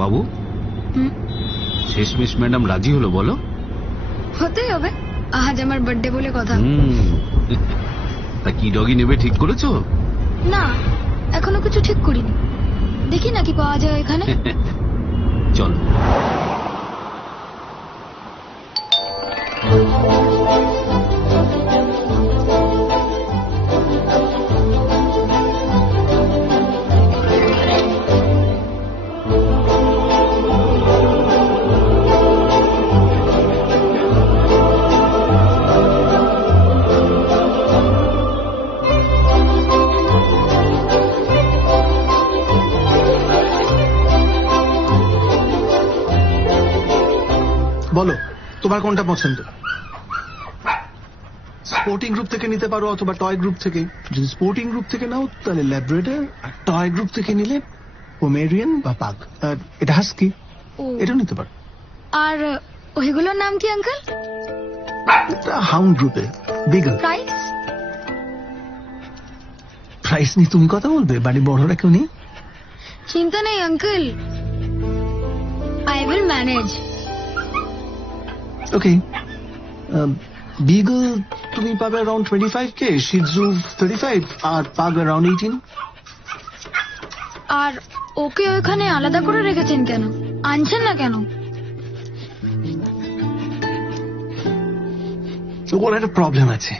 বাবু, শেষমেশ ম্যাডাম রাজি হলো বলো? হতেই হবে, আজ আমার বার্থডে বলে কথা। তা কি ডগি নেবে ঠিক করেছো? না, এখনো কিছু ঠিক করিনি, দেখি না কি পাওয়া যায় এখানে। চলো। বলো তোমার কোনটা পছন্দ? স্পোর্টিং গ্রুপ থেকে নিতে পারো অথবা টয় গ্রুপ থেকে। যদি স্পোর্টিং গ্রুপ থেকে নাও তাহলে ল্যাব্রাডর, আর টয় গ্রুপ থেকে নিলে পোমেরিয়ান বা পাগ। আর এটা হাস্কি, এটাও নিতে পারো। আর ওইগুলোর নাম কি আঙ্কেল? হাউন্ড গ্রুপে বিগল। প্রাইস? প্রাইস নিয়ে তুমি কথা বলবে, বাড়ি বড়রা কেউ নেই। চিন্তা নেই uncle, I will manage. Okay, Beagle তুমি পাবে অ্যারাউন্ড 25K, শিজু 35 আর পাগ অ্যারাউন্ড 18। আর ওকে ওইখানে আলাদা করে রেখেছেন কেন? আনছেন না কেন? ওর একটা প্রবলেম আছে।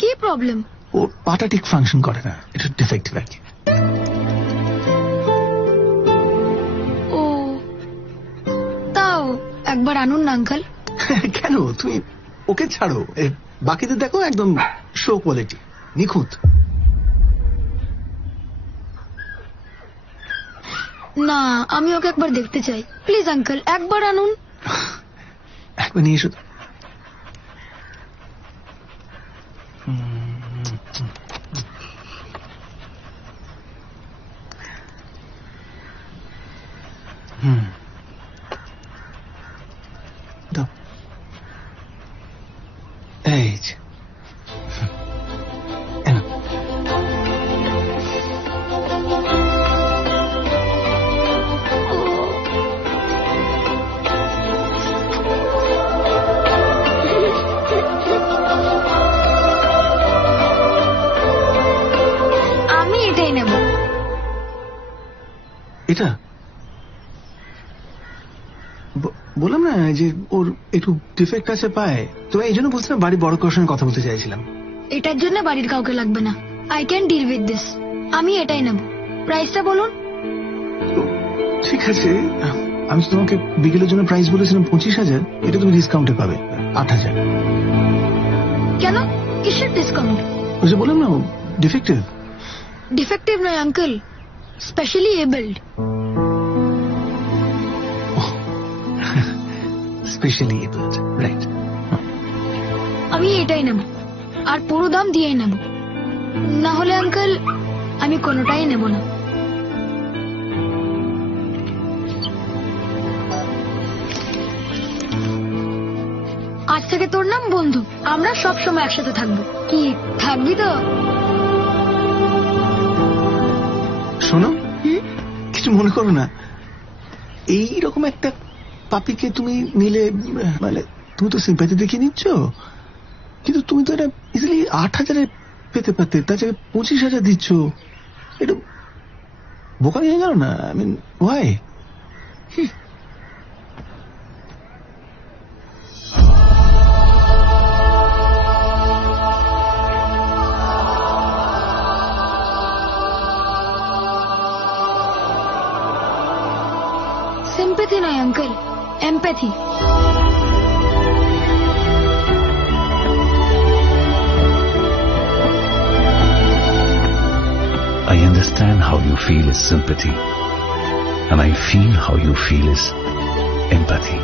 কি প্রবলেম? ওর পাটা ঠিক ফাংশন করে না, এটা ডিফেক্টিভ আর কি। ও, তাও একবার আনুন না আঙ্কেল। কেন? তুমি ওকে ছাড়ো, বাকিদের দেখো একদম শো কোয়ালিটি, নিখুঁত। না, আমি ওকে একবার দেখতে চাই, প্লিজ আঙ্কেল, একবার আনুন। একবার নিয়ে এসো। দাও, এই যে। আমি এটাই নেব। এটা বললাম না যে ওর একটু ডিফেক্ট আছে পায়ে, তো এই জন্য বুঝলাম বাড়ি বড় কারোর সঙ্গে কথা বলতে চাইছিলাম। এটার জন্য বাড়ির কাউকে লাগবে না, I can deal with this. আমি এটাই নেব। প্রাইসটা বলুন। ঠিক আছে, আমি তো তোমাকে বিকেলের জন্য প্রাইস বলেছিলাম 25,000, এটা তুমি ডিসকাউন্টে পাবে 8,000। কেন? কিসের ডিসকাউন্ট? ওই যে বললাম না ডিফেক্টিভ। ডিফেক্টিভ নয় uncle, specially abled. Specially abled, right. আমি এটাই নেব, আর পুরো দাম দিয়েই নেব। না হলে আঙ্কেল আমি কোনোটাই নেব না। আজ থেকে তোর নাম বন্ধু, আমরা সব সময় একসাথে থাকবো। কি থাকবি তো? শোনো, কিছু মনে করো না, এইরকম একটা পাপিকে তুমি নিলে, মানে তুমি তো সিম্প্যাথি দেখিয়ে নিচ্ছ, কিন্তু তুমি তো এটা ইজিলি 8,000 পেতে পারতে, তার জায়গায় 25,000 দিচ্ছ। এটা বোকামি হয়ে গেল না? I mean why? সিম্প্যাথি নয় uncle, empathy. I understand how you feel is sympathy, and I feel how you feel is empathy.